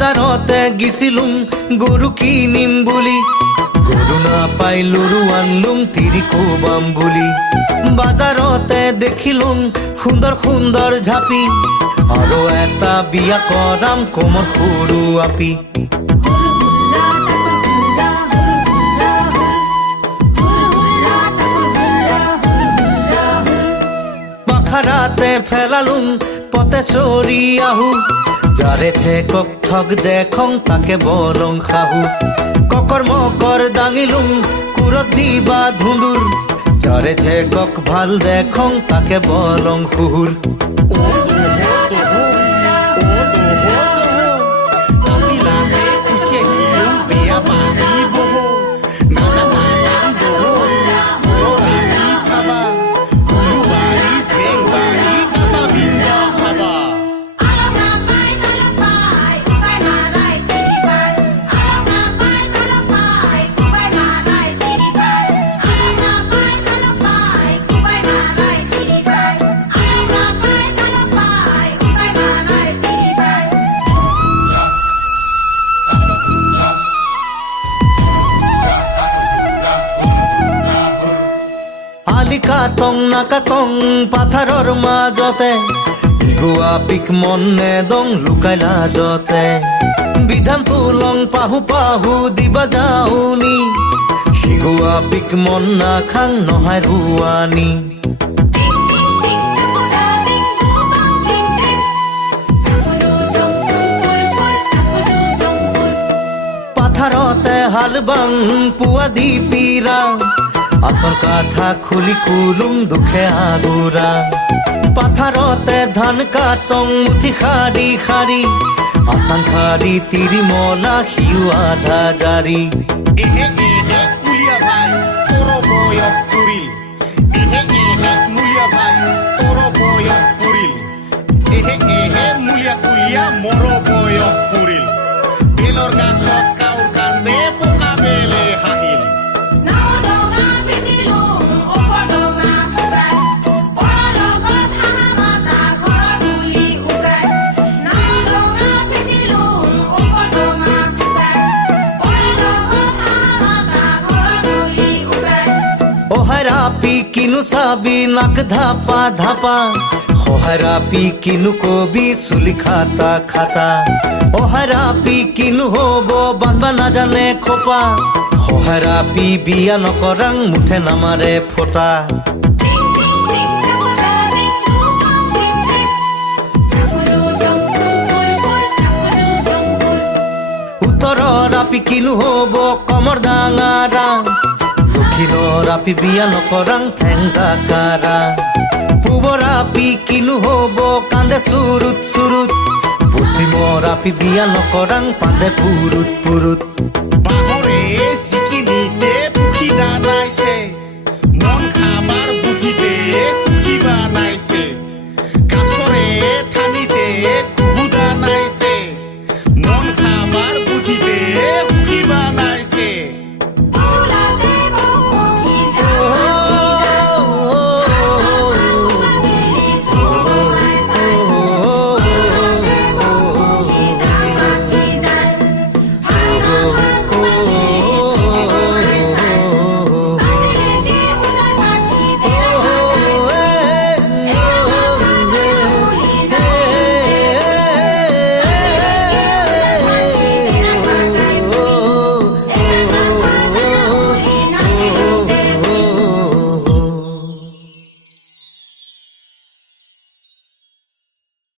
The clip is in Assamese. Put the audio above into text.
বাজাৰতে গিছিলুম গৰু কিনিম বুলি গৰু নাপাই লৰু আনলুম তিৰি কোবাম বুলি বাজাৰতে দেখিলুম সুন্দৰ সুন্দৰ ঝাপি আৰু এটা বিয়া কৰাম কোমৰ সৰু আপি বাখাৰাতে ফেলালুম পতে চৰি আহো যাৰে ঠেকক ঠগ দেখং তাকে বলং খাহু ককৰ মকৰ দাঙিলুম কুৰত দিবা ধুন্দুৰ যাৰে ঠেকক ভাল দেখং তাকে বলং হুহুৰ কাটং নাকাটং পাথাৰৰ মাজতে ইগুৱা পিক মনে দং লুকাই লাজতে বিধান তুলং পাহু পাহু দিবা যাওনি সিগুৱা পিক মন নাখাং নহয় ৰুৱানি পাথাৰতে হাল বাং পুৱা দি পিৰা আসল কথা খুলি কুলুম দুখে আগুৰা পাথাৰতে ধান কাটং মুঠি খাৰি খাৰি আসান খাৰি তিৰি মলা সিউ আধা জাৰি এহে এহে কুলিয়া ভাই তোর বয়স পুরিল এহে এহে মুলিয়া ভাই তোর বয়স পুরিল এহে এহে মুলিয়া কুলিয়া মোর বয়স পুরিল বেলর গাছত কাউর কান্দে পোকা বেলে হাহিল রাপি কিনু চাবি নাক ধাপা ধাপা সহাৰাপি কিনু কবি চুলি খাতা খাতা অহাৰাপি কিনু হব বান্ধবা নাজানে খোপা সহাৰাপি বিয়া নকৰাং মুঠে নামাৰে ফটা উত্তৰৰ আপি কিনু হব কমৰ ডাঙাৰা দক্ষিণৰ আপি বিয়া নকৰাং ঠেং জাকাৰা পূবৰ আপি কিনো হব কান্দে চুৰুত চুৰুত পশ্চিমৰ আপি বিয়া নকৰাং পান্দে পুৰুত পুৰুত